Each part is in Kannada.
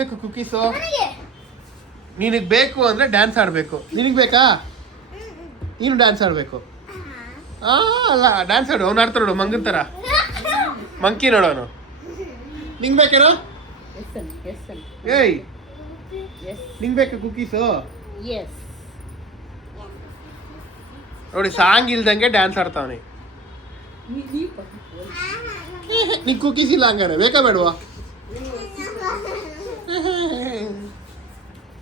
ಬೇಕು ಕುಕೀಸು? ನಿನಗೆ ಬೇಕು ಅಂದರೆ ಡ್ಯಾನ್ಸ್ ಆಡಬೇಕು. ನಿನಗೆ ಬೇಕಾ? ನೀನು ಡ್ಯಾನ್ಸ್ ಆಡಬೇಕು. ಅಲ್ಲ ಡ್ಯಾನ್ಸ್ ಆಡು. ಅವ್ನು ಆಡ್ತಾ ನೋಡು ಮಂಗನ್ ಥರ, ಮಂಕಿ ನೋಡೋನು. ನಿಂಗೆ ಬೇಕೇನೋ? ಏಯ್ ನಿಂಗೆ ಬೇಕಾ ಕುಕೀಸು? ನೋಡಿ ಸಾಂಗ್ ಇಲ್ದಂಗೆ ಡ್ಯಾನ್ಸ್ ಆಡ್ತಾವನಿ. ನೀ ಕುಕೀಸ್ ಇಲ್ಲ ಹಂಗಾರೆ ಬೇಕಾ ಬೇಡವಾ?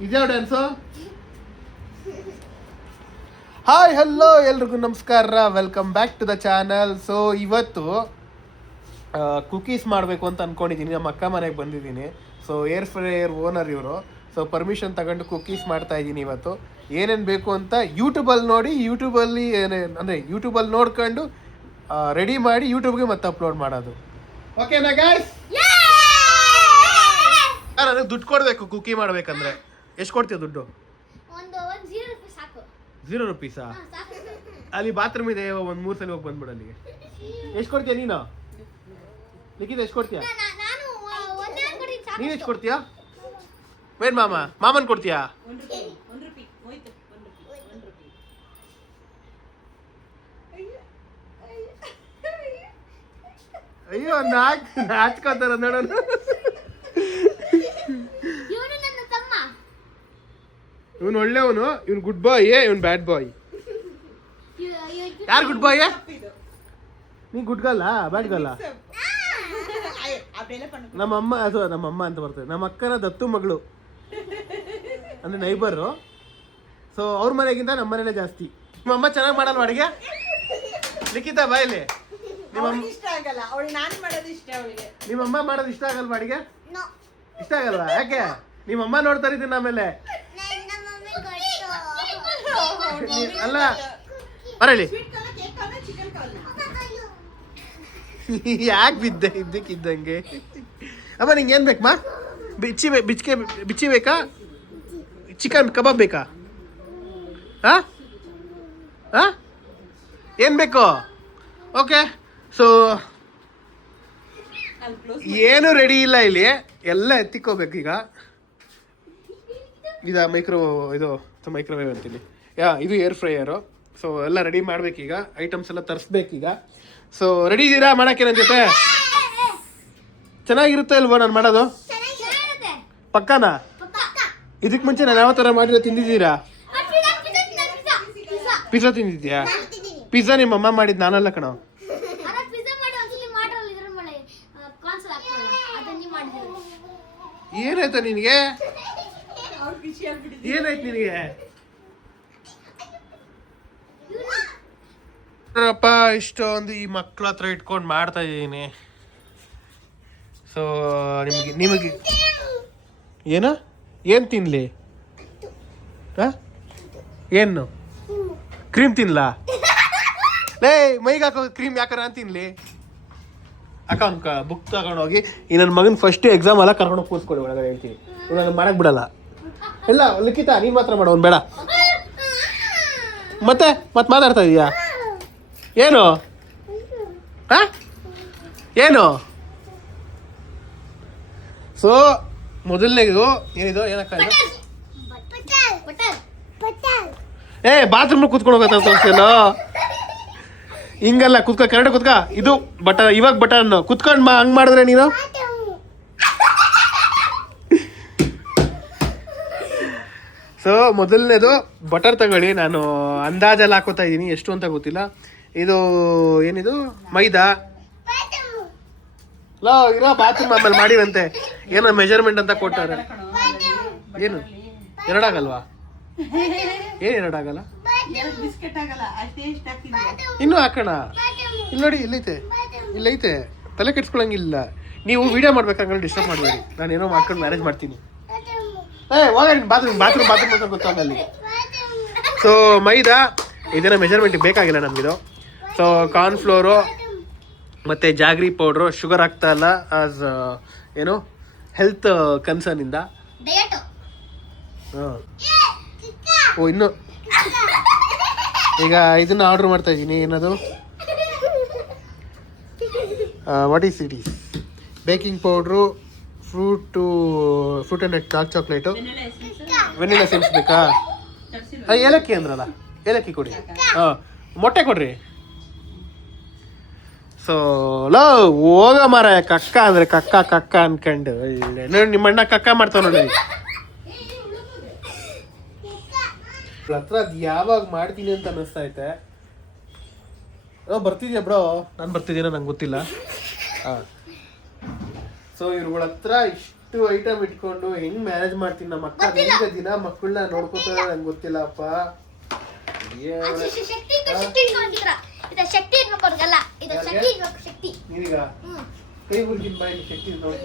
ಇದ್ಯಾವ ಡ್ಯಾನ್ಸು? ಹಾಯ್ ಹಲೋ ಎಲ್ರಿಗೂ ನಮಸ್ಕಾರ, welcome back to the channel. So ಇವತ್ತು ಕುಕೀಸ್ ಮಾಡಬೇಕು ಅಂತ ಅಂದ್ಕೊಂಡಿದ್ದೀನಿ. ನಮ್ಮ ಅಕ್ಕ ಮನೆಗೆ ಬಂದಿದ್ದೀನಿ. ಸೊ ಏರ್ ಫ್ರೈಯರ್ ಓನರ್ ಇವರು. ಸೊ ಪರ್ಮಿಷನ್ ತಗೊಂಡು ಕುಕೀಸ್ ಮಾಡ್ತಾ ಇದ್ದೀನಿ ಇವತ್ತು. ಏನೇನು ಬೇಕು ಅಂತ ಯೂಟ್ಯೂಬಲ್ಲಿ ನೋಡಿ, ಯೂಟ್ಯೂಬಲ್ಲಿ ಅಂದರೆ ಯೂಟ್ಯೂಬಲ್ಲಿ ನೋಡ್ಕೊಂಡು ರೆಡಿ ಮಾಡಿ ಯೂಟ್ಯೂಬ್ಗೆ ಮತ್ತೆ ಅಪ್ಲೋಡ್ ಮಾಡೋದು. ಓಕೆನಾ ಗಾಯ್ಸ್? ನನಗೆ ದುಡ್ಡು ಕೊಡಬೇಕು ಕುಕಿ ಮಾಡ್ಬೇಕಂದ್ರೆ. ಎಷ್ಟು ಕೊಡ್ತೀಯ ದುಡ್ಡು? ₹0. ಅಲ್ಲಿ ಬಾತ್ರೂಮ್ ಇದೆ, ಒಂದು 3 ಸಲ ಹೋಗಿ ಬಂದ್ಬಿಡು ಅಲ್ಲಿಗೆ. ಎಷ್ಟು ಕೊಡ್ತೀಯ ನೀನು? ಲಿಖಿತ ಎಷ್ಟು ಕೊಡ್ತೀಯ? ನೀನು ಎಷ್ಟು ಕೊಡ್ತೀಯಾ? ವೇನ್ ಮಾಮನ್ ಕೊಡ್ತೀಯಾ? ಅಯ್ಯೋ ನಾಚ್ಕೋತಾರ ನೋಡೋಣ. ಇವನು ಒಳ್ಳೆಯವನು, ಇವನು ಗುಡ್ ಬಾಯ್, ಇವನು ಬ್ಯಾಡ್ ಬಾಯ್. ಯಾರು ಗುಡ್ ಬಾಯ್? ನೀ ಗುಡ್ ಗಲ್ಲ ಬ್ಯಾಡ್ ಗಲ್ಲ? ನಮ್ಮಮ್ಮ ಅಂತ ಬರ್ತದೆ. ನಮ್ಮ ಅಕ್ಕನ ದತ್ತು ಮಗಳು ಅಂದ್ರೆ ನೈಬರು. ಸೊ ಅವ್ರ ಮನೆಗಿಂತ ನಮ್ಮ ಮನೇನೆ ಜಾಸ್ತಿ. ನಿಮ್ಮಮ್ಮ ಚೆನ್ನಾಗಿ ಮಾಡಲ್ವ ಅಡುಗೆ? ಲಿಖಿತ ಬಾಯಲ್ಲಿ ನಿಮ್ಮಮ್ಮ ಮಾಡೋದು ಇಷ್ಟ ಆಗಲ್ವಾ ಅಡುಗೆ? ಇಷ್ಟ ಆಗಲ್ವಾ? ಯಾಕೆ? ನಿಮ್ಮಮ್ಮ ನೋಡ್ತಾ ಇದ್ದೀನಿ ಆಮೇಲೆ. ಅಲ್ಲ ಬರಲಿ, ಯಾಕೆ ಬಿದ್ದೆ ಇದ್ದಕ್ಕಿದ್ದಂಗೆ? ಅಮ್ಮ ನಿಂಗೆ ಏನು ಬೇಕಮ್ಮ? ಬಿಚ್ಚಿ ಬೇಕಾ? ಚಿಕನ್ ಕಬಾಬ್ ಬೇಕಾ? ಏನು ಬೇಕು? ಓಕೆ. ಸೊ ಏನು ರೆಡಿ ಇಲ್ಲ ಇಲ್ಲಿ, ಎಲ್ಲ ಎತ್ತಿಕೋಬೇಕು ಈಗ. ಮೈಕ್ರೋವೇವ್ ಅಂತೀನಿ. ಇದು ಏರ್ ಫ್ರೈಯರು. ಸೊ ಎಲ್ಲ ರೆಡಿ ಮಾಡ್ಬೇಕೀಗ, ಐಟಮ್ಸ್ ಎಲ್ಲ ತರಿಸ್ಬೇಕೀಗ. ಸೊ ರೆಡಿ ಇದ್ದೀರಾ ಮಾಡೋಕ್ಕೆ ನನ್ನ ಜೊತೆ? ಚೆನ್ನಾಗಿರುತ್ತೆ ಅಲ್ವಾ ನಾನು ಮಾಡೋದು? ಪಕ್ಕಾನಾ? ಇದಕ್ಕೆ ಮುಂಚೆ ನಾನು ಯಾವ ಥರ ಮಾಡಿರೋ ತಿಂದಿದ್ದೀರಾ? ಪಿಜ್ಜಾ ತಿಂದಿದ್ಯಾ? ಪಿಜ್ಜಾ ನಿಮ್ಮ ಅಮ್ಮ ಮಾಡಿದ್ದು, ನಾನಲ್ಲ ಕಣೋ. ಏನಾಯ್ತು ನಿನಗೆ? ಏನಾಯ್ತು ನಿನಗೆ? ಅಪ್ಪ ಇಷ್ಟೊಂದು ಈ ಮಕ್ಳ ಹತ್ರ ಇಟ್ಕೊಂಡು ಮಾಡ್ತಾ ಇದ್ದೀನಿ. ಸೊ ನಿಮಗೆ ಏನು ತಿನ್ಲಿ? ಏನು ಕ್ರೀಮ್ ತಿನ್ಲಾ? ಲೇ ಮೈಗೆ ಹಾಕೋ ಕ್ರೀಮ್ ಯಾಕಾರ ಅಂತ ತಿನ್ಲಿ? ಅಕ್ಕ ಬುಕ್ ತಗೊಂಡೋಗಿ ಈ ನನ್ನ ಮಗನ ಫಸ್ಟ್ ಎಕ್ಸಾಮ್ ಎಲ್ಲ ಕರ್ಕೊಂಡೋಗಿ ಕೂತ್ಕೊಳ್ಳಿ ಒಳಗಡೆ. ಹೇಳ್ತೀನಿ, ನಾನು ಮಾಡಕ್ಕೆ ಬಿಡಲ್ಲ. ಇಲ್ಲ ಲಿಖಿತ ನೀನು ಮಾತ್ರ ಮಾಡೋನು ಬೇಡ. ಮತ್ತೆ ಮಾತಾಡ್ತಾ ಇದೀಯಾ? ಏನು ಏನು? ಸೊ ಮೊದಲನೇದು ಏನಿದು ಏನಕ್ಕ? ಬಾತ್ರೂಮ್ ಕೂತ್ಕೊಂಡು ಹೋಗತ್ತೇನೋ? ಹಿಂಗಲ್ಲ, ಕುತ್ಕ ಕರೆಕ್ಟ್ ಕುತ್ಕ. ಇದು ಬಟನ್, ಇವಾಗ ಬಟನ್ ಕುತ್ಕೊಂಡು ಹಂಗ್ ಮಾಡಿದ್ರೆ ನೀನು. ಸೊ ಮೊದಲನೇದು ಬಟರ್ ತಗೊಳ್ಳಿ. ನಾನು ಅಂದಾಜಲ್ಲಿ ಹಾಕೋತಾ ಇದ್ದೀನಿ, ಎಷ್ಟು ಅಂತ ಗೊತ್ತಿಲ್ಲ. ಇದು ಏನಿದು? ಮೈದಾ. ಇರೋ ಬಾತ್ರೂಮ್ ಆಮೇಲೆ ಮಾಡಿವಂತೆ, ಏನೋ ಮೆಜರ್ಮೆಂಟ್ ಅಂತ ಕೊಟ್ಟಾರೆ. ಏನು ಎರಡಾಗಲ್ವಾ? ಏನು ಎರಡಾಗಲ್ಲ? ಇನ್ನೂ ಹಾಕೋಣ. ಇಲ್ಲಿ ನೋಡಿ, ಇಲ್ಲೈತೆ. ತಲೆ ಕೆಡ್ಸ್ಕೊಳಂಗಿಲ್ಲ. ನೀವು ವಿಡಿಯೋ ಮಾಡ್ಬೇಕಾದ್ರೆ ಡಿಸ್ಟರ್ಬ್ ಮಾಡಬೇಡಿ. ನಾನು ಏನೋ ಮಾಡ್ಕೊಂಡು ಮ್ಯಾನೇಜ್ ಮಾಡ್ತೀನಿ. ಬಾತ್ರೂಮ್ ಅಂತ ಗೊತ್ತಾಗಲ್ಲಿ. ಸೊ ಮೈದಾ ಇದನ್ನ ಮೆಜರ್ಮೆಂಟ್ ಬೇಕಾಗಿಲ್ಲ ನಮಗಿದು. ಸೊ ಕಾರ್ನ್ಫ್ಲೋರು ಮತ್ತು ಜಾಗ್ರಿ ಪೌಡ್ರು. ಶುಗರ್ ಆಗ್ತಾ ಇಲ್ಲ, ಆಸ್ ಏನು ಹೆಲ್ತ್ ಕನ್ಸರ್ನಿಂದ. ಇನ್ನು ಈಗ ಇದನ್ನು ಆರ್ಡ್ರ್ ಮಾಡ್ತಾ ಇದ್ದೀನಿ. ಏನದು? What is it is baking powder, fruit and nut dark chocolate, vanilla essence ಬೇಕಾ? ಏಲಕ್ಕಿ ಅಂದ್ರಲ್ಲ, ಏಲಕ್ಕಿ ಕೊಡಿ. ಹಾಂ, ಮೊಟ್ಟೆ ಕೊಡ್ರಿ. ಸೊ ಲೋ ಹೋಗ ಮಾರ, ಕಕ್ಕ ಅಂದರೆ ಕಕ್ಕ ಅನ್ಕೊಂಡು ಒಳ್ಳೆ ನೋಡಿ ನಿಮ್ಮ ಅಣ್ಣ ಕಕ್ಕ ಮಾಡ್ತಾವ ನೋಡಿ. ಹತ್ರ ಅದು ಯಾವಾಗ ಮಾಡ್ತೀನಿ ಅಂತ ಅನ್ನಿಸ್ತಾ ಐತೆ. ಬರ್ತಿದ್ಯಾ ಬ್ರೋ? ನಾನು ಬರ್ತಿದ್ದೀನೋ ನಂಗೆ ಗೊತ್ತಿಲ್ಲ. ಹಾಂ, ಸೊ ಇವ್ರಗಳ ಹತ್ರ ಇಷ್ಟು ಐಟಮ್ ಇಟ್ಕೊಂಡು ಹೆಂಗ್ ಮ್ಯಾನೇಜ್ ಮಾಡ್ತೀನಿ ನಮ್ಮ ಅಕ್ಕ? ಹೆಂಗ ದಿನ ಮಕ್ಕಳನ್ನ ನೋಡ್ಕೋತಾರೆ ನಂಗೆ ಗೊತ್ತಿಲ್ಲಪ್ಪ. ನೀವೀಗ ಕೈ ಹುಡುಗಿನ ಬಾಯಿ ಶಕ್ತಿ ನೋಡಿ.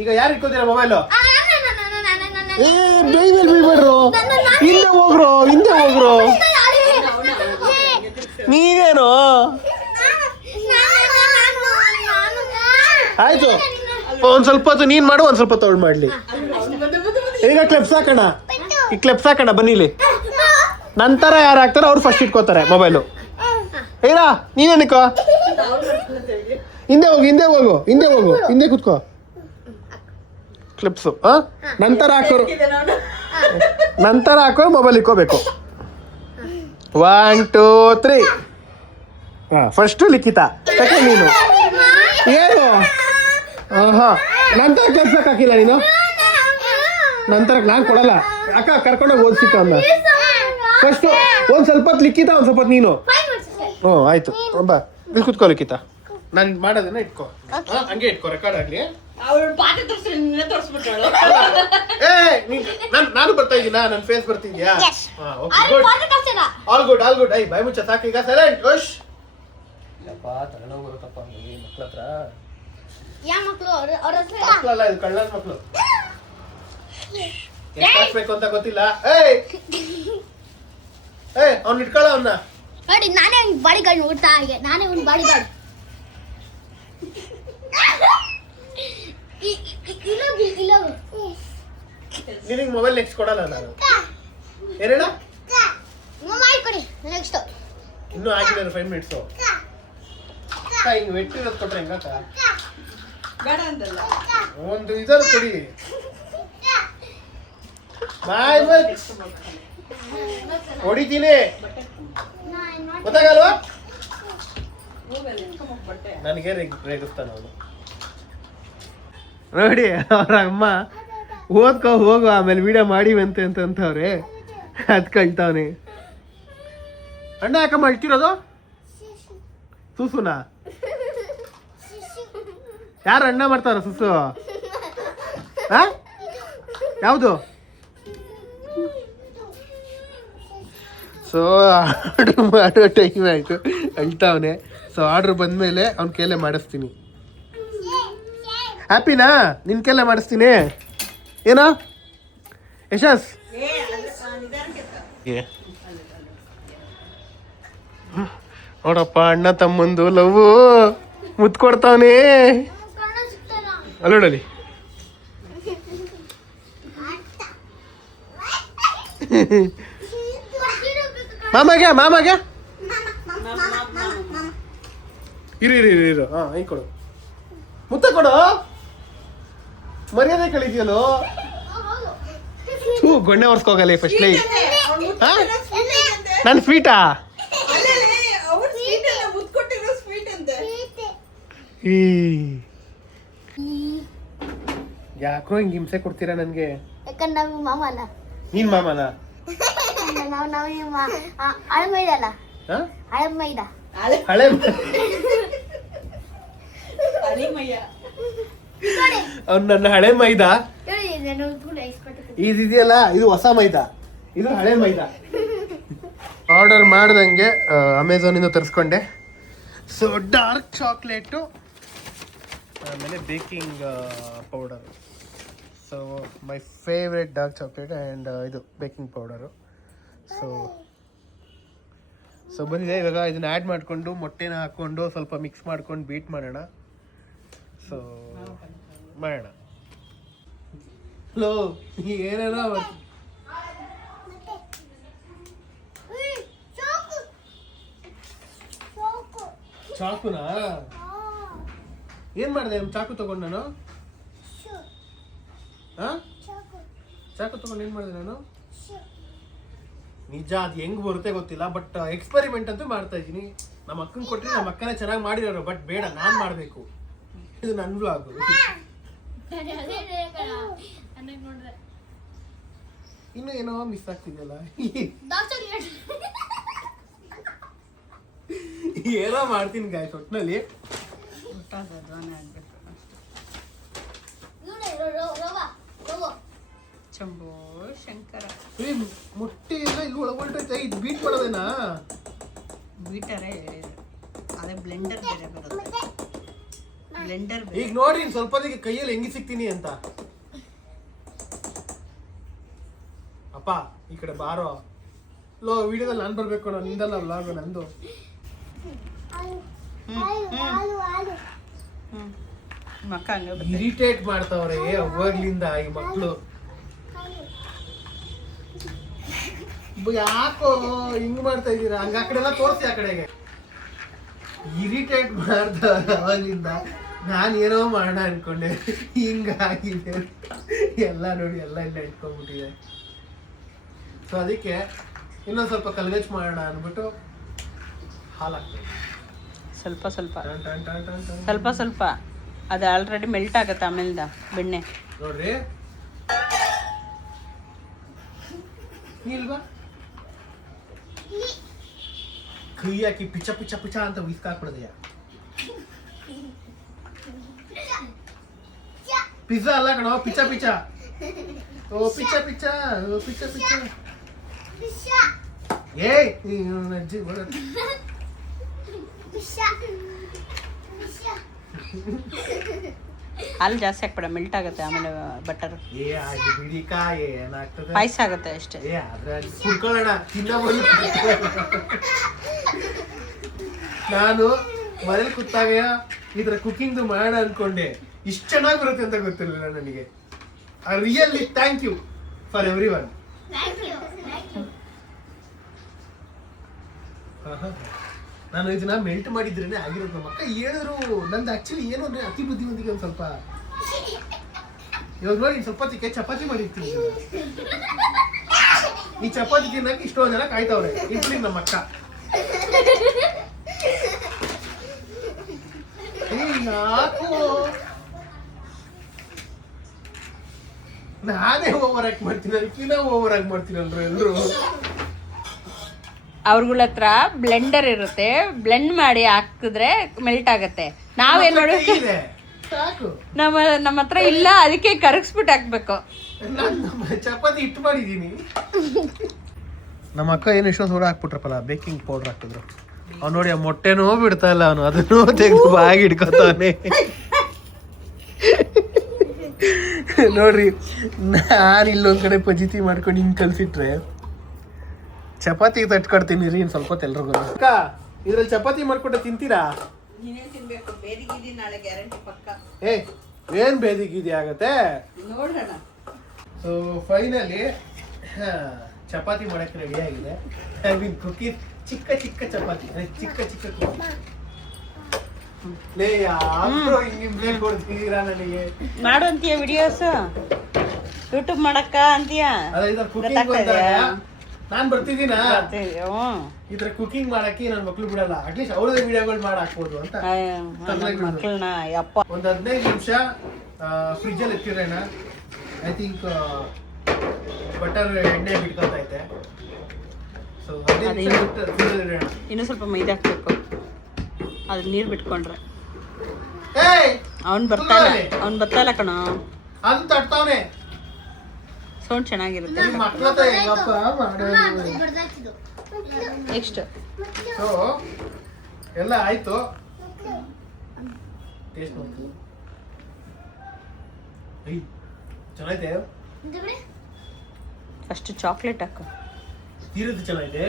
ಈಗ ಯಾರು ಇಟ್ಕೋತೀರಾ ಮೊಬೈಲು? ಹಿಂದೆ ಹೋಗ್ರೋ. ನೀನೇನು? ಆಯ್ತು, ಒಂದ್ ಸ್ವಲ್ಪ ಹೊತ್ತು ನೀನ್ ಮಾಡು, ಒಂದ್ ಸ್ವಲ್ಪ ಹೊತ್ತು ಅವಳು ಮಾಡ್ಲಿ. ಈಗ ಕ್ಲೆಪ್ಸ್ ಹಾಕೋಣ ಬನ್ನಿ ಇಲ್ಲಿ. ನಂತರ ಯಾರು ಹಾಕ್ತಾರೋ ಅವ್ರು ಫಸ್ಟ್ ಇಟ್ಕೋತಾರೆ ಮೊಬೈಲು. ಏನ ನೀನೇನಿಕೋ? ಹಿಂದೆ ಹೋಗು, ಹಿಂದೆ ಕೂತ್ಕೋ. ಕ್ಲಿಪ್ಸು ನಂತರ ಹಾಕೋ ಮೊಬೈಲ್ ಇಕ್ಕೋಬೇಕು. 1 2 3. ಫಸ್ಟು ಲಿಖಿತ, ಸೆಕೆಂಡ್ ನೀನು. ಏನು? ಹಾಂ, ನಂತರ ಕ್ಲಿಪ್ಸ್ ಹಾಕಿಲ್ಲ ನೀನು. ನಂತರ ನಾನು ಕೊಡಲ್ಲ. ಅಕ್ಕ ಕರ್ಕೊಂಡೋಗಿ ಓದಿಸಿಕ್ಕ ಅಂದ. ಫಸ್ಟು ಒಂದು ಸ್ವಲ್ಪ ಹೊತ್ತು ಲಿಖಿತ, ಒಂದು ಸ್ವಲ್ಪ ಹೊತ್ತು ನೀನು. ಹ್ಞೂ ಆಯ್ತು, ಬಾ ಇಲ್ಲಿ ಕುತ್ಕೋ ಲಿಖಿತ. ನಾನು ಮಾಡೋದನ್ನ ಇಟ್ಕೋ, ಹಂಗೆ ಇಟ್ಕೋ, ರೆಕಾರ್ಡ್ ಆಗಲಿ. ನಾನು ಬರ್ತಾ ಇದ್ದೀನಾ? ನನ್ನ ಫೇಸ್ ಬರ್ತಿದ್ಯಾ? All good. ಐ ಬಾಯ್ ಮುಚ್ಚ ಸಾಕು ಈಗ. ಸೈಲೆಂಟ್. ಯೋಶ್ ಯಪ್ಪ, ತಲೆನೋವು ಬರುತ್ತಪ್ಪ ಮಕ್ಳ ಹತ್ರ. ಮಕ್ಕಳಲ್ಲ, ಇದು ಕಳ್ಳನ ಮಕ್ಕಳು. ಎಷ್ಟು ಹಾಕ್ಬೇಕು ಅಂತ ಗೊತ್ತಿಲ್ಲ. ಅವ್ನು ಇಟ್ಕೊಳ್ಳೋ ಅವನ್ನ ನೋಡಿ. ನಾನೇ ಒಂದು ಬಾಡಿ ಗಾರ್ಡ್ ನೋಡ್ತಾ ಹಾಗೆ, ನಾನೇ ಒಂದು ಬಾಡಿ ಗಾರ್ಡ್. ನಿನಗೆ ಮೊಬೈಲ್ ನೆಕ್ಸ್ಟ್ ಕೊಡಲ್ಲ ನಾನು. ಏನೇಳ ಮೊಬೈಲ್ ಕೊಡಿ ನೆಕ್ಸ್ಟ್. ಇನ್ನೂ ಆಗಿಲ್ಲ 5 ಮಿನಿಟ್ಸು. ಹಿಂಗೆ ವೆಟ್ಟಿರೋದು ಕೊಟ್ರೆ ಹೆಂಗಾಕ? ಬೇಡ ಅಂತಲ್ಲ, ಒಂದು ಇದನ್ನು ಕೊಡಿ. ಬಾಯ್ ಹೊಡಿತೀನಿ, ಗೊತ್ತಾಗಲ್ವಾ? ನನಗೆ ರೇಗಿಸ್ತಾನ ಅವನು. ನೋಡಿ ಅವ್ರ ಅಮ್ಮ ಓದ್ಕೊ ಹೋಗು, ಆಮೇಲೆ ವಿಡಿಯೋ ಮಾಡಿವಂತೆ ಅಂತವ್ರೆ. ಅದು ಕಳ್ತಾವನೆ. ಅಣ್ಣ ಯಾಕಮ್ಮ ಇಟ್ಟಿರೋದು? ಸುಸುನಾ? ಯಾರು ಅಣ್ಣ ಮಾಡ್ತಾರ ಸುಸು? ಯಾವುದು? ಸೊ ಆರ್ಡ್ರ್ ಮಾಡೋ ಟೈಮ್ ಆಯಿತು, ಅಳ್ತಾವನೆ. ಸೊ ಆರ್ಡ್ರ್ ಬಂದಮೇಲೆ ಅವ್ನ ಕೈಲೇ ಮಾಡಿಸ್ತೀನಿ. ಹ್ಯಾಪಿನಾ? ನಿನ್ನ ಕೈಲೇ ಮಾಡಿಸ್ತೀನಿ. ಏನೋ ಯಶಸ್? ನೋಡಪ್ಪ, ಅಣ್ಣ ತಮ್ಮಂದು ಲವ್ ಮುತ್ತು ಕೊಡ್ತಾವನೆ. ಅಲ್ಲೋಡಲಿ. ಮಾಮಗೆ ಇರು. ಹಾಂ, ಹಿಂಗೆ ಕೊಡು, ಮುತ್ತ ಕೊಡು. ಮರ್ಯಾದೆ ಕಳಿದ್ಯಲ್ಲೋ. ಗೊಣ್ಣೆ ಒರ್ಸ್ಕೋಗಲ್ಲ ಫಸ್ಟ್ಲಿ. ನನ್ನ ಸ್ವೀಟಾ? ಯಾಕೋ ಹಿಂಗೆ ಹಿಂಸೆ ಕೊಡ್ತೀರಾ ನನಗೆ? ಯಾಕಂದ್ರೆ ನಾವು ಮಾಮ ಅಲ್ಲ. ನೀನ್ ಮಾಮನ? ಹಳೆ ಮೈದ ಅಲ್ಲ, ಹಳೆ ಅವ್ನು ನನ್ನ ಹಳೆ ಮೈದಾ. ಇದೆಯಲ್ಲ, ಇದು ಹೊಸ ಮೈದಾ, ಇದು ಹಳೆ ಮೈದಾ. ಆರ್ಡರ್ ಮಾಡ್ದಂಗೆ ಅಮೆಝಾನಿಂದ ತರಿಸ್ಕೊಂಡೆ. ಸೊ ಡಾರ್ಕ್ ಚಾಕ್ಲೇಟು, ಆಮೇಲೆ baking powder. So my favourite dark chocolate and ಇದು ಬೇಕಿಂಗ್ ಪೌಡರು. ಸೊ ಬಂದಿದೆ. ಇವಾಗ ಇದನ್ನ ಆ್ಯಡ್ ಮಾಡಿಕೊಂಡು ಮೊಟ್ಟೆನ ಹಾಕ್ಕೊಂಡು ಸ್ವಲ್ಪ ಮಿಕ್ಸ್ ಮಾಡ್ಕೊಂಡು ಬೀಟ್ ಮಾಡೋಣ. ಸೊ ಮಾಡೋಣ. ಹಲೋ, ಏನೇನೋ ಚಾಕುನಾ? ಏನ್ ಮಾಡಿದೆ ಚಾಕು ತಗೊಂಡು ನಾನು ಚಾಕು ತಗೊಂಡು ಏನ್ ಮಾಡಿದೆ ನಾನು ನಿಜ ಅದು ಹೆಂಗ್ ಬರುತ್ತೆ ಗೊತ್ತಿಲ್ಲ ಬಟ್ ಎಕ್ಸ್ಪೆರಿಮೆಂಟ್ ಅಂತೂ ಮಾಡ್ತಾ ಇದ್ದೀನಿ ನಮ್ಮ ಅಕ್ಕನ ಕೊಟ್ಟರೆ ನಮ್ಮ ಅಕ್ಕನೇ ಚೆನ್ನಾಗಿ ಮಾಡಿರೋರು ಬಟ್ ಬೇಡ ನಾನ್ ಮಾಡ್ಬೇಕು ಇದು ನನ್ನ ಬ್ಲಾಗ್ ಇನ್ನು ಏನೋ ಮಿಸ್ ಆಗ್ತಿದೆಯಲ್ಲ ಏನೋ ಮಾಡ್ತೀನಿ ಗಾಯ್ಸ್ ಒಟ್ಟಿನಲ್ಲಿ ಶಂಭೋ ಶಂಕರ ಮುಟ್ಟಿ ಇಲ್ಲ ಇಲ್ಲಿ ಒಳಗೊಳ್ಟೈತೆ ಇದು ಬೀಟ್ ಮಾಡೋದೇನಾ ಬೀಟರೇ ಅದೇ ಬ್ಲೆಂಡರ್ ಬೇರೆ ಬರುತ್ತೆ ಬ್ಲೆಂಡರ್ ಈಗ ನೋಡಿ ಸ್ವಲ್ಪ ಹೊತ್ತಿಗೆ ಕೈಯಲ್ಲಿ ಹೆಂಗಿ ಸಿಗ್ತೀನಿ ಅಂತ ಅಪ್ಪ ಈ ಕಡೆ ಬಾರೋ ಲೋ ವಿಡಿಯೋದಲ್ಲಿ ನಾನು ಬರ್ಬೇಕು ನಾನು ನಿಂದಲ್ಲ ವ್ಲಾಗ್ ನಂದು ಮಕ್ಕ ಹಂಗ ಇರಿಟೇಟ್ ಮಾಡ್ತಾವ್ರೆ ಅವಾಗ್ಲಿಂದ ಈ ಮಕ್ಳು ಯಾಕೋ ಹಿಂಗ್ ಮಾಡ್ತಾ ಇದ್ದೀರಾ ಹಂಗ ಆ ಕಡೆ ಎಲ್ಲ ತೋರಿಸಿ ಆ ಕಡೆಗೆ ಇರಿಟೇಟ್ ಮಾಡ್ತಾವ್ರೆ ಅವಾಗ್ಲಿಂದ ನಾನು ಏನೋ ಮಾಡೋಣ ಅನ್ಕೊಂಡೆ ಹಿಂಗಾಗಿದೆ ಎಲ್ಲ ನೋಡಿ ಎಲ್ಲ ಇಲ್ಲ ಇಟ್ಕೊಂಡ್ಬಿಟ್ಟಿದೆ ಸೊ ಅದಕ್ಕೆ ಇನ್ನೊಂದು ಸ್ವಲ್ಪ ಕಲ್ಗಚ್ ಮಾಡೋಣ ಅಂದ್ಬಿಟ್ಟು ಹಾಲಾಗ್ತದೆ ಸ್ವಲ್ಪ ಸ್ವಲ್ಪ ton ton ton ton ton. ಸ್ವಲ್ಪ ಸ್ವಲ್ಪ ಅದು ಆಲ್ರೆಡಿ ಮೆಲ್ಟ್ ಆಗುತ್ತೆ ಆಮೇಲಿಂದ ಬೆಣ್ಣೆ ನೋಡ್ರಿ ಇಲ್ವಾ ಕೈ ಹಾಕಿ ಪಿಚ ಪಿಚ ಪಿಚ ಅಂತ ವಿಸ್ಕಾಕ್ಬಿಡದೆಯಾ ಪಿಜ್ಜಾ ಅಲ್ಲ ಕಣೋ ಪಿಚ ಪಿಚ ಓ ಪಿಚ ಪಿಚ ಓ ಪಿಚ ಪಿಚ ಏಯ್ ಇವ್ನ್ ಅಜ್ಜಿ ಬರುತ್ತೆ ಹಾಲು ಜಾಸ್ತಿ ಹಾಕ್ಬೇಡ ಮೆಲ್ಟ್ ಆಗುತ್ತೆ ಆಮೇಲೆ ಬಟರ್ ಏ ಆಗಿ ಬಿಡಿ ಕಾಯಿ ಏನಾಗ್ತದೆ ಪಾಯಸ ಆಗುತ್ತೆ ಅಷ್ಟೇ ಏ ಆದ್ರೆ ಕುಡ್ಕೊಳ್ಳೋಣ ತಿನ್ನ ಬಂದು ನಾನು ಮನೇಲಿ ಕೂತಾಗ ಈ ತರ ಕುಕಿಂಗ್ ಮಾಡೋಣ ಅನ್ಕೊಂಡೆ ಇಷ್ಟು ಚೆನ್ನಾಗಿ ಬರುತ್ತೆ ಅಂತ ಗೊತ್ತಿರಲಿಲ್ಲ ನನಗೆ really thank you for everyone ನಾನು ಇದನ್ನ ಮೆಲ್ಟ್ ಮಾಡಿದ್ರೇನೆ ಆಗಿರೋದು ನಮ್ಮ ಅಕ್ಕ ಹೇಳಿದ್ರು ನಂದು ಆಕ್ಚುಲಿ ಏನು ಅಂದ್ರೆ ಅತಿ ಬುದ್ಧಿವಂತಿಗೆ ಒಂದು ಸ್ವಲ್ಪ ಇವಾಗ ನೋಡಿ ಸ್ವಲ್ಪ ಹೊತ್ತಿಗೆ ಚಪಾತಿ ಮಾಡಿರ್ತೀನಿ ಈ ಚಪಾತಿ ತಿನ್ನಕ್ಕೆ ಇಷ್ಟೊಂದು ಜನ ಕಾಯ್ತವ್ರೆ ಇನ್ಕ್ಲೂಡಿಂಗ್ ನಮ್ಮ ಅಕ್ಕ ಯಾಕೋ ನಾನೇ ಓವರ್ ಆಕ್ಟ್ ಮಾಡ್ತೀನಿ ಅದಕ್ಕಿಂತ ಓವರ್ ಆಕ್ಟ್ ಮಾಡ್ತೀನಲ್ರು ಎಲ್ರು ಅವ್ರಗಳ ಹತ್ರ ಬ್ಲೆಂಡರ್ ಇರುತ್ತೆ ಬ್ಲೆಂಡ್ ಮಾಡಿ ಹಾಕಿದ್ರೆ ಮೆಲ್ಟ್ ಆಗುತ್ತೆ ನಾವೇನ್ ಮಾಡೋದು ಇದೆ ಸಾಕು ನಮ್ಮ ಹತ್ರ ಇಲ್ಲ ಅದಕ್ಕೆ ಕರಗಿಸ್ಬಿಟ್ಟು ಹಾಕ್ಬೇಕು ನಾನು ಚಪಾತಿ ಹಿಟ್ಟು ಮಾಡಿದ್ದೀನಿ ನಮ್ಮ ಅಕ್ಕ ಏನು ಇಷ್ಟೊಂದು ಸೋಡಾ ಹಾಕ್ಬಿಟ್ರಪ್ಪಲ್ಲ ಬೇಕಿಂಗ್ ಪೌಡರ್ ಹಾಕಿದ್ರು ಅವ್ನು ನೋಡಿ ಆ ಮೊಟ್ಟೆನೂ ಬಿಡ್ತಾ ಇಲ್ಲ ಅವನು ಅದನ್ನೂ ತೆಗೆದು ಬಾಗಿ ಹಿಡ್ಕೊತಾನೆ ನೋಡ್ರಿ ನಾನು ಇಲ್ಲೊಂದ್ ಕಡೆ ಪಜಿತಿ ಮಾಡ್ಕೊಂಡು ಹಿಂಗ್ ಕಲ್ಸಿಟ್ರೆ ಚಪಾತಿ ತಟ್ಕೊಡ್ತೀನಿ ರೀ ಇನ್ ಸ್ವಲ್ಪ ಹೊತ್ತು ಎಲ್ರಿಗೂ ಅಕ್ಕ ಇದ್ರಲ್ಲಿ ಚಪಾತಿ ಮಾಡ್ಕೊಟ್ಟೆ ತಿಂತೀರಾ ತಿನ್ಬೇಕು ಬೇದಿಗಿದಿ ನಾಳೆ ಗ್ಯಾರಂಟಿ ಪಕ್ಕ ಏ ಏನ್ ಬೇದಿಗಿದಿ ಆಗತ್ತೆ ನೋಡೋಣ ಸೊ ಫೈನಲಿ ಚಪಾತಿ ಮಾಡಕ್ಕೆ ರೆಡಿ ಆಗಿದೆ ಐ ಮೀನ್ ಕುಕೀಸ್ ಚಿಕ್ಕ ಚಿಕ್ಕ ಚಪಾತಿ ಚಿಕ್ಕ ಚಿಕ್ಕ ಲೇ ಯಾರು ಹಿಂಗೆ ಕೊಡ್ತೀರಾ ನನಗೆ ಮಾಡು ಅಂತೀಯ ವಿಡಿಯೋಸ್ ಯೂಟ್ಯೂಬ್ ಮಾಡಕ್ಕ ಅಂತೀಯ ಅದ ಇದ್ರ ಕುಕಿಂಗ್ ನಾನ್ ಬರ್ತಿದ್ದೀನಾ ಇದ್ರ ಕುಕಿಂಗ್ ಮಾಡಕ್ಕೆ ನನ್ನ ಮಕ್ಳು ಬಿಡಲ್ಲ ಅಟ್ಲೀಸ್ಟ್ ಅವ್ರದೇ ವಿಡಿಯೋಗಳು ಮಾಡಿ ಹಾಕ್ಬೋದು ಅಂತ ಮಕ್ಕಳನ್ನ ಯಪ್ಪ ಒಂದ್ 15 ನಿಮಿಷ ಫ್ರಿಜ್ ಅಲ್ಲಿ ಇಟ್ಟಿರೋಣ ಐ ಥಿಂಕ್ ಬಟರ್ ಎಣ್ಣೆ ಬಿಟ್ಕೊತೈತೆ ಸೊ ಇನ್ನೂ ಸ್ವಲ್ಪ ಮೈದಾ ಹಾಕ್ಬೇಕು ಅದ್ರ ನೀರು ಬಿಟ್ಕೊಂಡ್ರೆ ಅವ್ನ್ ಬರ್ತಾಯಿಲ್ಲ ಕಣ ಅದು ತಟ್ತಾವನೆ ಸೌಂಡ್ ಚೆನ್ನಾಗಿರುತ್ತೆ ಮಕ್ಳ ಹೆಂಗಪ್ಪ ಮಾಡೋದು ನೆಕ್ಸ್ಟ್ ಸೊ ಎಲ್ಲ ಆಯ್ತು ಟೇಸ್ಟ್ ಮಾಡ್ತೀವಿ ಚೆನ್ನಾಗಿದೆ ಫಸ್ಟ್ ಚಾಕ್ಲೇಟ್ ಹಾಕು ತೀರದ್ದು ಚೆನ್ನಾಗಿದೆ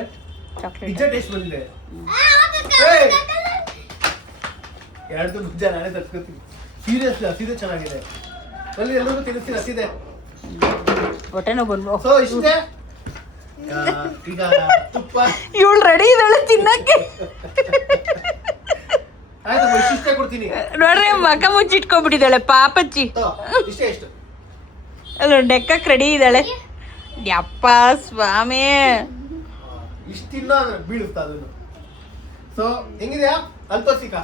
ಚಾಕ್ಲೇಟ್ ಪಿಜ್ಜಾ ಟೇಸ್ಟ್ ಬಂದಿದೆ ಎರಡು ಪಿಜ್ಜಾ ನಾನೇ ತರ್ಸ್ಕೊತೀನಿ ಸೀರಿಯಸ್ಲಿ ಹಸಿದೆ ಚೆನ್ನಾಗಿದೆ ಅಲ್ಲಿ ಎಲ್ಲರಿಗೂ ತಿನ್ನಿಸ್ತೀನಿ ಹಸಿದೆ ಹೊಟ್ಟೆನೋ ಬಂದು ಸೊ ಇಷ್ಟೇ ಈಗ ತುಪ್ಪ ಇವಳು ರೆಡಿ ಇದ್ದಾಳೆ ತಿನ್ನಕ್ಕೆ ಆಯ್ತಮ್ಮ ಇಷ್ಟೇ ಕೊಡ್ತೀನಿ. ನೋಡ್ರಿ ಮಕ ಮುಚ್ಚಿಟ್ಕೊಂಡ್ಬಿಟ್ಟಿದ್ದಾಳೆ ಪಾಪಚ್ಚಿ. ಇಷ್ಟೇ ಎಷ್ಟು ಅಲ್ಲ ಡೆಕ್ಕಕ್ಕೆ ರೆಡಿ ಇದ್ದಾಳೆ. ಯಪ್ಪ ಸ್ವಾಮಿ ಇಷ್ಟಿನ್ನ ಅಂದ್ರೆ ಬೀಳುತ್ತಾ ಅದನ್ನು. ಸೊ ಹೆಂಗಿದ್ಯಾ ಅಲ್ತೋಸಿಕ?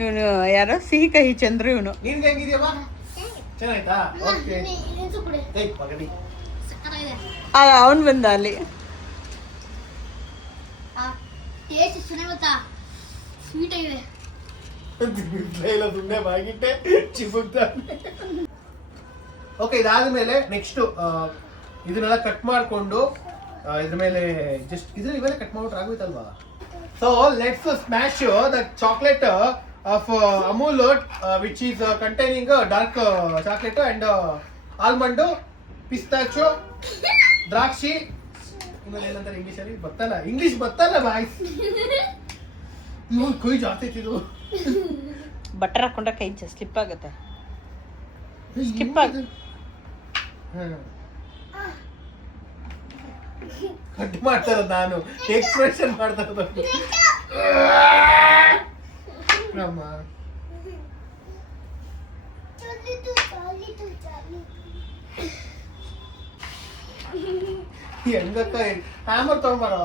ಇವನು ಯಾರೋ ಸಿಹಿ ಕಹಿ ಚಂದ್ರು ಇವನು. ನಿನ್ಗೆ ಹೆಂಗಿದ್ಯಮ್ಮ? ಚೆನ್ನಾಯ್ತಾ? ಓಕೆ. ಏಯ್ ಮಗನಿ ಅವನು ಬಂದ ಅಲ್ಲಿ. ಟೇಸ್ಟ್ ಚೆನ್ನಾಗಿ ಗೊತ್ತಾ, ಸ್ವೀಟ್ ಆಗಿದೆ. ಇಲ್ಲ ಸುಮ್ಮನೆ ಬಾಗಿಟ್ಟೆ ಚಿಬುಕ್ತಾನೆ. ಓಕೆ, ಇದಾದ್ಮೇಲೆ ನೆಕ್ಸ್ಟ್ ಇದನ್ನೆಲ್ಲ ಕಟ್ ಮಾಡ್ಕೊಂಡು ಇದ್ರ ಮೇಲೆ ಜಸ್ಟ್ ಇವೆಲ್ಲ ಕಟ್ ಮಾಡ್ಬಿಟ್ರೆ ಆಗೋಯ್ತಲ್ವಾ? So let's smash the chocolate of Amul which is containing dark chocolate and almond, pistachio, ದ್ರಾಕ್ಷಿ, ಇನ್ಮೇಲೆ ಏನಂತಾರೆ ಇಂಗ್ಲೀಷಲ್ಲಿ ಇಂಗ್ಲೀಷ್ ಬತ್ತಲ್ಲ ಬಾಯ್ಸ್. ಇವಾಗ ಕೈ ಜಾಸ್ತಿ ಐತಿದು. ಬಟರ್ ಹಾಕೊಂಡ್ರೆ ಕೈ ಸ್ಲಿಪ್ ಆಗುತ್ತೆ. ಸ್ಕಿಪ್ ಆಗ ಕಟ್ ಮಾಡ್ತಾ ಇರೋದು ನಾನು, ಎಕ್ಸ್ಪ್ರೆಷನ್ ಮಾಡ್ತಾ ಇರೋದು. ಹೆಂಗಕ್ಕ ಹ್ಯಾಮರ್ ತಗೊಂಬಾರೋ?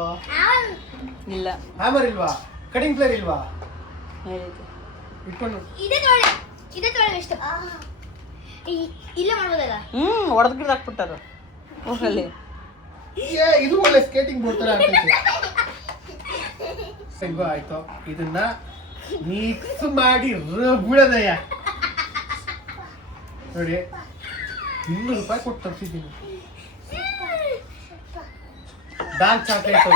ಇಲ್ಲ ಹ್ಯಾಮರ್ ಇಲ್ವಾ? ಕಟಿಂಗ್ ಪ್ಲೇರ್ ಇಲ್ವಾ? ಇಟ್ಕೊಂಡು ಇದೇ ತೊಳೆ ಇಷ್ಟ. ಇಲ್ಲೇ ಮಾಡ್ಬೋದಲ್ಲ? ಹೊಡೆದ್ ಗಿಡ ಹಾಕ್ಬಿಟ್ಟಾರ ಊರಲ್ಲಿ. ಇದು ಒಳ್ಳೆ ಸ್ಕೇಟಿಂಗ್ ಬೋರ್ಡ್ ತರ ಆಗ್ತೈತೆ. ಹೆಂಗೋ ಆಯ್ತು, ಇದನ್ನ ಮಿಕ್ಸ್ ಮಾಡಿ ಬಿಡದಯ್ಯ. ನೋಡಿ 200 ರೂಪಾಯಿ ಕೊಟ್ಟು ತರಿಸಿದ್ದೀನಿ ಡಾರ್ಕ್ ಚಾಕ್ಲೇಟ್.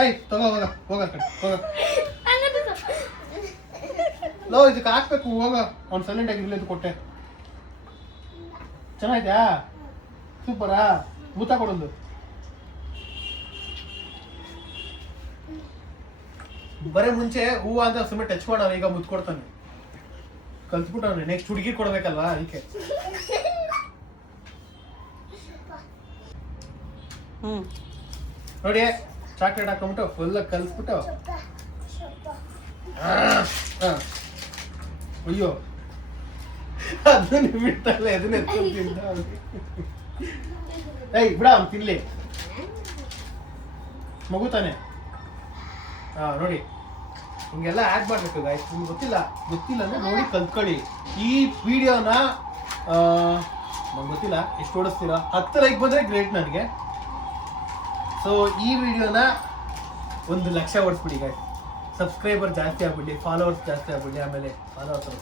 ಏಯ್ ತಗೋ ಹೋಗ ಲೋ, ಇದಕ್ಕೆ ಹಾಕ್ಬೇಕು ಹೋಗ. ಅವ್ನು ಸೈಲೆಂಟ್ ಆಗಿರ್ಲಿ ಅಂತ ಕೊಟ್ಟೆ. ಚೆನ್ನಾಯ್ತಾ? ಸೂಪರಾ? ಮುತ್ತ ಕೊಡೊಂದು. ಬರೇ ಮುಂಚೆ ಹೂವು ಅಂತ ಸುಮ್ಮನೆ ಟಚ್ ಮಾಡೋಣ, ಈಗ ಮುತ್ತು ಕೊಡ್ತಾನೆ. ಕಲ್ತ್ಬಿಟ್ಟವನೆ, ನೆಕ್ಸ್ಟ್ ಹುಡುಗಿ ಕೊಡ್ಬೇಕಲ್ವಾ ಅದಕ್ಕೆ. ನೋಡಿ ಚಾಕ್ಲೇಟ್ ಹಾಕೊಂಬಿಟ್ಟು ಫುಲ್ ಕಲ್ಸ್ಬಿಟ್ಟು, ಅಯ್ಯೋ ಅದನ್ನ ಬಿಡ್ತಲ್ಲ, ಅದನ್ನ ಎತ್ಕೊಂತಿಂದ. ಏಯ್ ಬಿಡ, ಅವ್ನು ತಿನ್ಲಿ, ಮಗು ತಾನೆ. ನೋಡಿ ಹಿಂಗೆಲ್ಲ ಆ್ಯಡ್ ಮಾಡಬೇಕು ಗಾಯ್ಸ್. ನಿಮ್ಗೆ ಗೊತ್ತಿಲ್ಲ ಅಂದ್ರೆ ನೋಡಿ ಕಲ್ತ್ಕೊಳ್ಳಿ. ಈ ವಿಡಿಯೋನ ನಂಗೆ ಗೊತ್ತಿಲ್ಲ ಎಷ್ಟು ಓಡಿಸ್ತೀರಾ, 10 ಲೈಕ್ ಬಂದರೆ ಗ್ರೇಟ್ ನನಗೆ. ಸೊ ಈ ವಿಡಿಯೋನ 1 ಲಕ್ಷ ಓಡಿಸ್ಬಿಡಿ ಗಾಯ್ಸ್. ಸಬ್ಸ್ಕ್ರೈಬರ್ ಜಾಸ್ತಿ ಆಗ್ಬಿಡಿ, ಫಾಲೋವರ್ಸ್ ಜಾಸ್ತಿ ಆಗ್ಬಿಡಿ, ಆಮೇಲೆ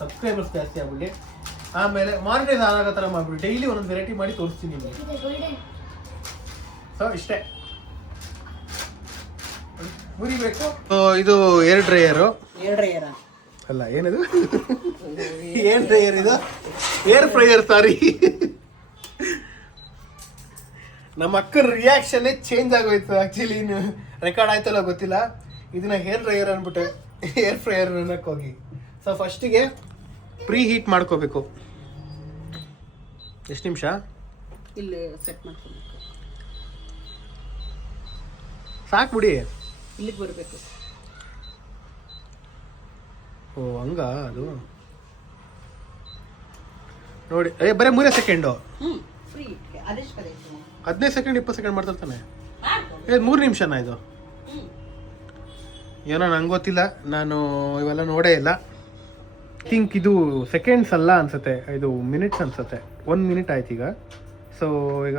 ಸಬ್ಸ್ಕ್ರೈಬರ್ಸ್ ಜಾಸ್ತಿ ಆಗ್ಬಿಡಿ, ಆಮೇಲೆ ಮಾನಿಟೈಸ್ ಆಗೋ ಥರ ಮಾಡ್ಬಿಡಿ. ಡೈಲಿ ಒಂದೊಂದು ವೆರೈಟಿ ಮಾಡಿ ತೋರಿಸ್ತೀನಿ ನಿಮಗೆ. ಸೊ ಇಷ್ಟೇ ಮುರಿಬೇಕು. ಇದು ಏರ್ ಡ್ರೈಯರು ಅಲ್ಲ, ಏನದು ಏರ್ ಡ್ರೈಯರ್, ಇದು ಏರ್ ಫ್ರೈಯರ್. ಸಾರಿ, ನಮ್ಮ ಅಕ್ಕನ ರಿಯಾಕ್ಷನ್ನೇ ಚೇಂಜ್ ಆಗೋಯ್ತು. ಆ್ಯಕ್ಚುಲಿ ಇನ್ನು ರೆಕಾರ್ಡ್ ಆಯ್ತಲ್ಲ ಗೊತ್ತಿಲ್ಲ. ಇದನ್ನ ಹೇರ್ ಡ್ರೈಯರ್ ಅಂದ್ಬಿಟ್ಟೆ ಏರ್ ಫ್ರೈಯರ್ ಅನ್ನಕ್ಕೆ ಹೋಗಿ. ಸೊ ಫಸ್ಟಿಗೆ ಪ್ರೀ ಹೀಟ್ ಮಾಡ್ಕೋಬೇಕು. ಎಷ್ಟು ನಿಮಿಷ ಇಲ್ಲಿ ಸೆಟ್ ಮಾಡ್ಕೋಬೇಕು. ಸಾಕು ಬಿಡಿ, ಇಲ್ಲಿಗೆ ಬರಬೇಕು. ಓ ಹಂಗ ಅದು ನೋಡಿ. ಬರೀ 3 ಸೆಕೆಂಡು, 15 ಸೆಕೆಂಡ್ 20 ಸೆಕೆಂಡ್ ಮಾಡ್ತಿರ್ತಾನೆ. 3 ನಿಮಿಷನಾ ಇದು? ಏನೋ ನಂಗೆ ಗೊತ್ತಿಲ್ಲ, ನಾನು ಇವೆಲ್ಲ ನೋಡೇ ಇಲ್ಲ. ಥಿಂಕ್ ಇದು ಸೆಕೆಂಡ್ಸ್ ಅಲ್ಲ ಅನ್ಸುತ್ತೆ, ಇದು ಮಿನಿಟ್ಸ್ ಅನ್ಸುತ್ತೆ. 1 ಮಿನಿಟ್ ಆಯ್ತು ಈಗ. ಸೊ ಈಗ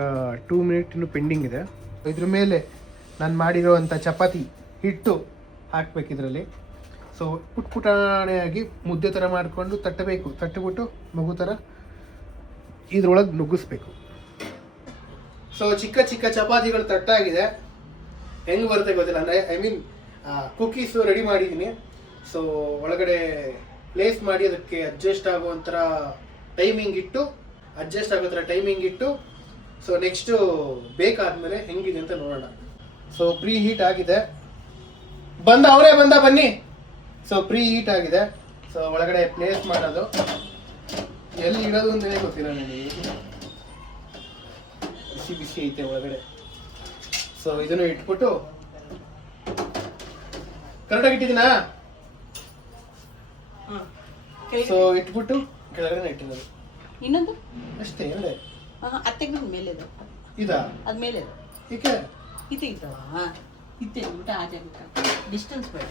2 ಮಿನಿಟ್ ಇನ್ನು ಪೆಂಡಿಂಗ್ ಇದೆ. ಇದ್ರ ಮೇಲೆ ನಾನು ಮಾಡಿರೋವಂಥ ಚಪಾತಿ ಹಿಟ್ಟು ಹಾಕ್ಬೇಕು ಇದರಲ್ಲಿ. ಸೊ ಪುಟಾಣೆಯಾಗಿ ಮುದ್ದೆ ಥರ ಮಾಡಿಕೊಂಡು ತಟ್ಟಬೇಕು. ತಟ್ಟಿಬಿಟ್ಟು ಮಗು ಥರ ಇದ್ರೊಳಗೆ ನುಗ್ಗಿಸ್ಬೇಕು. ಸೊ ಚಿಕ್ಕ ಚಿಕ್ಕ ಚಪಾತಿಗಳು ತಟ್ಟಾಗಿದೆ. ಹೆಂಗೆ ಬರುತ್ತೆ ಗೊತ್ತಿಲ್ಲ, ಅಂದರೆ ಐ ಮೀನ್ ಕುಕೀಸು ರೆಡಿ ಮಾಡಿದ್ದೀನಿ. ಸೊ ಒಳಗಡೆ ಪ್ಲೇಸ್ ಮಾಡಿ ಅದಕ್ಕೆ ಅಡ್ಜಸ್ಟ್ ಆಗೋ ಥರ ಟೈಮಿಂಗ್ ಇಟ್ಟು ಸೊ ನೆಕ್ಸ್ಟು ಬೇಕಾದ್ಮೇಲೆ ಹೆಂಗಿದೆ ಅಂತ ನೋಡೋಣ. ಸೊ ಪ್ರೀ ಹೀಟ್ ಆಗಿದೆ. ಅವರೇ ಬನ್ನಿ. ಸೊ ಪ್ರೀ ಹೀಟ್ ಆಗಿದೆ. ಸೊ ಒಳಗಡೆ ಪ್ಲೇಸ್ ಮಾಡೋದು, ಎಲ್ಲಿ ಇಡೋದು ಅಂತಲೇ ಗೊತ್ತಿಲ್ಲ ನನಗೆ. ಬಿಸಿ ಐತೆ ಒಳಗಡೆ. ಸೊ ಇದನ್ನು ಇಟ್ಬಿಟ್ಟು ಕರೆಕ್ಟಾಗಿ ಇಟ್ಟಿದ್ದೀನಾ? ಸೊ ಇಟ್ಬಿಟ್ಟು ಕೆಳಗಡೆ ಇಟ್ಟಿರೋದು ಇನ್ನೊಂದು ಅಷ್ಟೇ. ಎರಡೇ ಅತ್ತೆಗೆ ಮೇಲೆ ಇದಾ? ಅದ್ಮೇಲೆ ಏಕೆ ಇತ್ತೆ ಇತ್ತೆ ಊಟ ಆಚೆ ಡಿಸ್ಟೆನ್ಸ್ ಬೇಡ.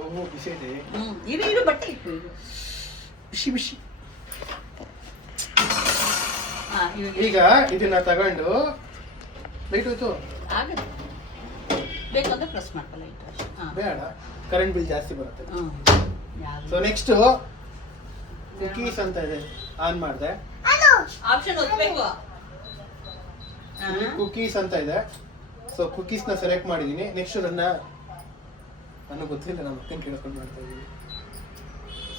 ಓಹೋ ಬಿಸಿ ಇದೆ. ಇರು ಬಟ್ಟೆ ಇಟ್ಟು ಬಿಸಿ ಬಿಸಿ. ಈಗ ಇದನ್ನ ತಗೊಂಡು ಲೈಟ್ ಹೋಯ್ತು ಆಗತ್ತೆ, ಬೇಕಂದ್ರೆ ಪ್ರೆಸ್ ಮಾಡ್ಕೊಳ್ಳ ಇಟ್ಟು. ಬೇಡ, ಕರೆಂಟ್ ಬಿಲ್ ಜಾಸ್ತಿ ಬರುತ್ತೆ. ಸೊ ನೆಕ್ಸ್ಟ್ ಕುಕೀಸ್ ಅಂತ ಇದೆ, ಆನ್ ಮಾಡಿದೆ. ಆಪ್ಷನ್ ಒತ್ತಬೇಕು. ಕುಕೀಸ್ ಅಂತ ಇದೆ. ಸೊ ಕುಕೀಸ್ ನ ಸೆಲೆಕ್ಟ್ ಮಾಡಿದೀನಿ. ನೆಕ್ಸ್ಟ್ ನನಗೆ ಗೊತ್ತಿಲ್ಲ, ನಾನು ಮತ್ತೆ ಕೇಳ್ಕೊಂಡು ಮಾಡ್ತಾ ಇದ್ದೀನಿ.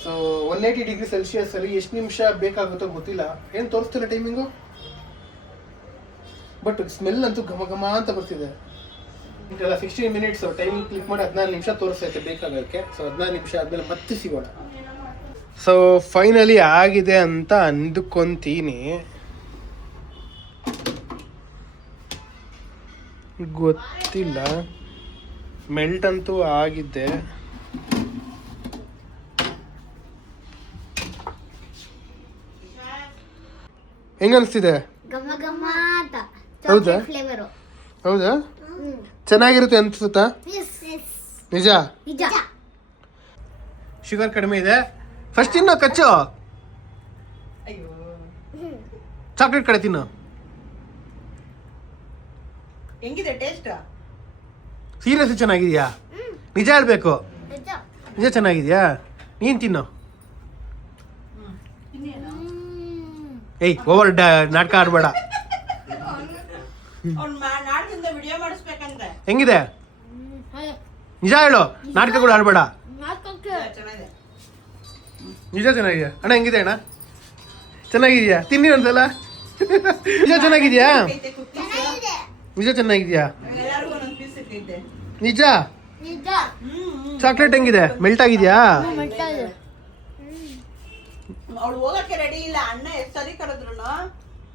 ಸೊ 180 ಡಿಗ್ರಿ ಸೆಲ್ಸಿಯಸ್ ಅಲ್ಲಿ ಎಷ್ಟು ನಿಮಿಷ ಬೇಕಾಗುತ್ತೋ ಗೊತ್ತಿಲ್ಲ, ಏನು ತೋರಿಸ್ತಿಲ್ಲ ಟೈಮಿಂಗು, ಬಟ್ ಸ್ಮೆಲ್ ಅಂತೂ ಘಮ ಘಮ ಅಂತ ಬರ್ತಿದೆ. 16 ಮಿನಿಟ್ಸ್ ಟೈಮ್ ಕ್ಲಿಕ್ ಮಾಡಿ 14 ನಿಮಿಷ ತೋರಿಸ್ತೈತೆ ಬೇಕಾಗಕ್ಕೆ. ಸೊ 14 ನಿಮಿಷ ಆದ್ಮೇಲೆ ಮತ್ತೆ ಸಿಗೋಣ. ಸೊ ಫೈನಲಿ ಆಗಿದೆ ಅಂತ ಅಂದ್ಕೊಂತೀನಿ. ಗೊತ್ತಿಲ್ಲ, ಮೆಲ್ಟ್ ಅಂತೂ ಆಗಿದ್ದೆ. ಹೆಂಗ ಅನಿಸ್ತಿದೆ? ಗಮ ಗಮ ಅಂತ ಹೌದಾ? ಫ್ಲೇವರ್. ಹೌದಾ? ಚೆನ್ನಾಗಿರುತ್ತೆ ಅನ್ಸುತ್ತಾ? ನಿಜ? ನಿಜ. ಶುಗರ್ ಕಡಿಮೆ ಇದೆ. ಫಸ್ಟ್ ತಿನ್ನು ಕಚ್ಚು, ಅಯ್ಯೋ ಚಾಕ್ಲೇಟ್ ಕಡೆ ತಿನ್ನು. ಹೆಂಗಿದೆ ಟೇಸ್ಟ್? ಸೀರಿಯಸ್ಲಿ ಚೆನ್ನಾಗಿದ್ಯಾ? ನಿಜ ಹೇಳ್ಬೇಕು, ನಿಜ. ನಿಜ ಚೆನ್ನಾಗಿದ್ಯಾ? ನೀನು ತಿನ್ನು. ಏಯ್ ಓವರ್ ನಾಟಕ ಆಡ್ಬೇಡ. ನಾಡ್ದಿಂದ ವಿಡಿಯೋ ಮಾಡಿಸ್ಬೇಕಂದ್ರೆ ಹೆಂಗಿದೆ? ನಿಜ ಹೇಳು, ನಾಟಕಗಳು ಆಡ್ಬೇಡ. ಚೆನ್ನಾಗಿದೆ. ನಿಜ ಚೆನ್ನಾಗಿದೆ ಅಣ್ಣ. ಹೆಂಗಿದೆ ಅಣ್ಣ? ಚೆನ್ನಾಗಿದ್ಯಾ? ತಿನ್ನಿ ಒಂದ್ಸಲ. ನಿಜ ಚೆನ್ನಾಗಿದ್ಯಾ? ನಿಜ ಚೆನ್ನಾಗಿದ್ಯಾ? ಎಲ್ಲರಿಗೂ ಒಂದೊಂದು ಪೀಸ್ ಇಟ್ಟಿದ್ದೆ. ನಿಜ? ನಿಜ. ಚಾಕ್ಲೇಟ್ ಹೆಂಗಿದೆ? ಮೆಲ್ಟ್ ಆಗಿದ್ಯಾ? ಅವಳು ಹೋಗಕ್ಕೆ ರೆಡಿ ಇಲ್ಲ. ಅಣ್ಣ ಎಷ್ಟು ಸರಿ ಕರೆದ್ರು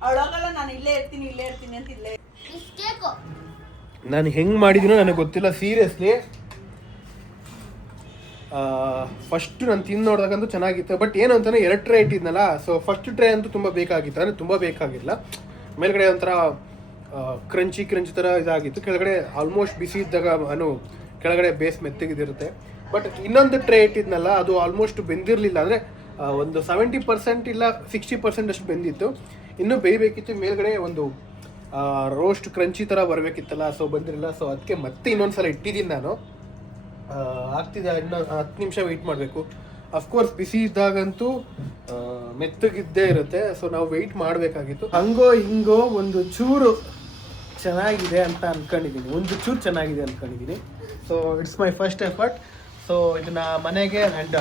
ಅವಳು ಹೋಗಲ್ಲ, ನಾನು ಇಲ್ಲೇ ಇರ್ತೀನಿ ಅಂತ ಇಲ್ಲೇ. ಇಷ್ಟೇಕು ನಾನು ಹೆಂಗ್ ಮಾಡಿದೀನೋ ನನಗೆ ಗೊತ್ತಿಲ್ಲ ಸೀರಿಯಸ್ಲಿ. ಫಸ್ಟ್ ನಾನು ತಿಂದು ನೋಡಿದಾಗಂತೂ ಚೆನ್ನಾಗಿತ್ತು. ಬಟ್ ಏನು ಅಂತಾನೆ 2 ಟ್ರೇ ಇಟ್ಟಿದ್ನಲ್ಲ, ಸೊ ಫಸ್ಟ್ ಟ್ರೇ ಅಂತೂ ತುಂಬ ಬೇಕಾಗಿತ್ತು, ಅಂದರೆ ತುಂಬ ಬೇಕಾಗಿಲ್ಲ. ಮೇಲ್ಗಡೆ ಒಂಥರ ಕ್ರಂಚಿ ಥರ ಇದಾಗಿತ್ತು. ಕೆಳಗಡೆ ಆಲ್ಮೋಸ್ಟ್ ಬಿಸಿ ಇದ್ದಾಗ ಕೆಳಗಡೆ ಬೇಸ್ ಮೆತ್ತಗಿದಿರುತ್ತೆ. ಬಟ್ ಇನ್ನೊಂದು ಟ್ರೇ ಇಟ್ಟಿದ್ನಲ್ಲ, ಅದು ಆಲ್ಮೋಸ್ಟ್ ಬೆಂದಿರಲಿಲ್ಲ. ಅಂದರೆ ಒಂದು 70% ಇಲ್ಲ 60% ಅಷ್ಟು ಬೆಂದಿತ್ತು. ಇನ್ನೂ ಬೇಯಬೇಕಿತ್ತು. ಮೇಲ್ಗಡೆ ಒಂದು ರೋಸ್ಟ್ ಕ್ರಂಚಿ ಥರ ಬರಬೇಕಿತ್ತಲ್ಲ, ಸೊ ಬಂದಿರಲಿಲ್ಲ. ಸೊ ಅದಕ್ಕೆ ಮತ್ತೆ ಇನ್ನೊಂದ್ಸಲ ಇಟ್ಟಿದ್ದೀನಿ ನಾನು. ಆಗ್ತಿದೆ, ಇನ್ನು 10 ನಿಮಿಷ ವೆಯ್ಟ್ ಮಾಡಬೇಕು. ಅಫ್ಕೋರ್ಸ್ ಬಿಸಿ ಇದ್ದಾಗಂತೂ ಮೆತ್ತಗಿದ್ದೇ ಇರುತ್ತೆ. ಸೊ ನಾವು ವೆಯ್ಟ್ ಮಾಡಬೇಕಾಗಿತ್ತು. ಹಂಗೋ ಹಿಂಗೋ ಒಂದು ಚೂರು ಚೆನ್ನಾಗಿದೆ ಅಂತ ಅಂದ್ಕೊಂಡಿದ್ದೀನಿ, ಒಂದು ಚೂರು ಚೆನ್ನಾಗಿದೆ ಅಂದ್ಕೊಂಡಿದ್ದೀನಿ. So it's my first effort. So ಇದನ್ನ ಮನೆಗೆ ಆ್ಯಂಡ್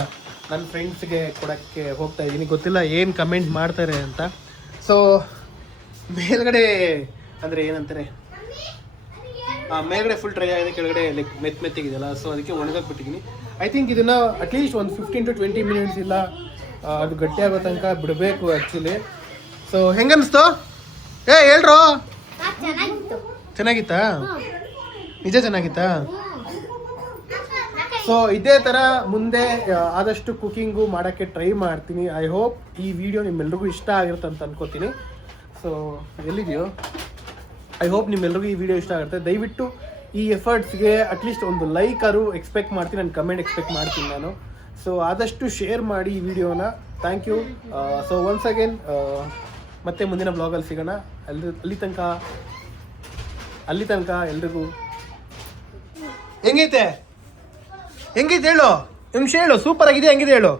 ನನ್ನ ಫ್ರೆಂಡ್ಸ್ಗೆ ಕೊಡೋಕ್ಕೆ ಹೋಗ್ತಾ ಇದ್ದೀನಿ. ಗೊತ್ತಿಲ್ಲ ಏನು ಕಮೆಂಟ್ ಮಾಡ್ತಾರೆ ಅಂತ. ಸೊ ಮೇಲ್ಗಡೆ ಅಂದರೆ ಏನಂತಾರೆ, ಮೇಲ್ಗಡೆ ಫುಲ್ ಡ್ರೈ ಆಗಿದೆ, ಕೆಳಗಡೆ ಲೈಕ್ ಮೆತ್ತಿಗಿದೆಯಲ್ಲ, ಸೊ ಅದಕ್ಕೆ ಒಣಗಕ್ಕೆ ಬಿಟ್ಟಿದ್ದೀನಿ. ಐ ಥಿಂಕ್ ಇದನ್ನು ಅಟ್ಲೀಸ್ಟ್ ಒಂದು 15 to 20 ಮಿನಿಟ್ಸ್ ಇಲ್ಲ ಅದು ಗಟ್ಟಿ ಆಗೋ ತನಕ ಬಿಡಬೇಕು ಆ್ಯಕ್ಚುಲಿ. ಸೊ ಹೆಂಗನ್ನಿಸ್ತು? ಹೇಳ್ರು. ಚೆನ್ನಾಗಿತ್ತು. ಚೆನ್ನಾಗಿತ್ತಾ? ನಿಜ ಚೆನ್ನಾಗಿತ್ತಾ? ಸೊ ಇದೇ ಥರ ಮುಂದೆ ಆದಷ್ಟು ಕುಕಿಂಗು ಮಾಡೋಕ್ಕೆ ಟ್ರೈ ಮಾಡ್ತೀನಿ. ಐ ಹೋಪ್ ಈ ವಿಡಿಯೋ ನಿಮ್ಮೆಲ್ರಿಗೂ ಇಷ್ಟ ಆಗಿರುತ್ತೆ ಅಂತ ಅನ್ಕೋತೀನಿ. ಸೊ ಎಲ್ಲಿದೆಯೋ, ಐ ಹೋಪ್ ನಿಮ್ಮೆಲ್ರಿಗೂ ಈ ವಿಡಿಯೋ ಇಷ್ಟ ಆಗುತ್ತೆ. ದಯವಿಟ್ಟು ಈ ಎಫರ್ಟ್ಸ್ಗೆ ಅಟ್ಲೀಸ್ಟ್ ಒಂದು ಲೈಕ್ ಆರು ಎಕ್ಸ್ಪೆಕ್ಟ್ ಮಾಡ್ತೀನಿ, ನಾನು ಕಮೆಂಟ್ ಎಕ್ಸ್ಪೆಕ್ಟ್ ಮಾಡ್ತೀನಿ ನಾನು. ಸೊ ಆದಷ್ಟು ಶೇರ್ ಮಾಡಿ ಈ ವಿಡಿಯೋನ. Thank you. So once again ಮತ್ತೆ ಮುಂದಿನ ಬ್ಲಾಗಲ್ಲಿ ಸಿಗೋಣ. ಅಲ್ಲಿ ತನಕ ಎಲ್ರಿಗೂ ಹೆಂಗೈತೆ ಹೇಳು, ನಿಮಿಷ ಹೇಳು. ಸೂಪರ್ ಆಗಿದೆ ಹೆಂಗಿದೆ ಹೇಳು.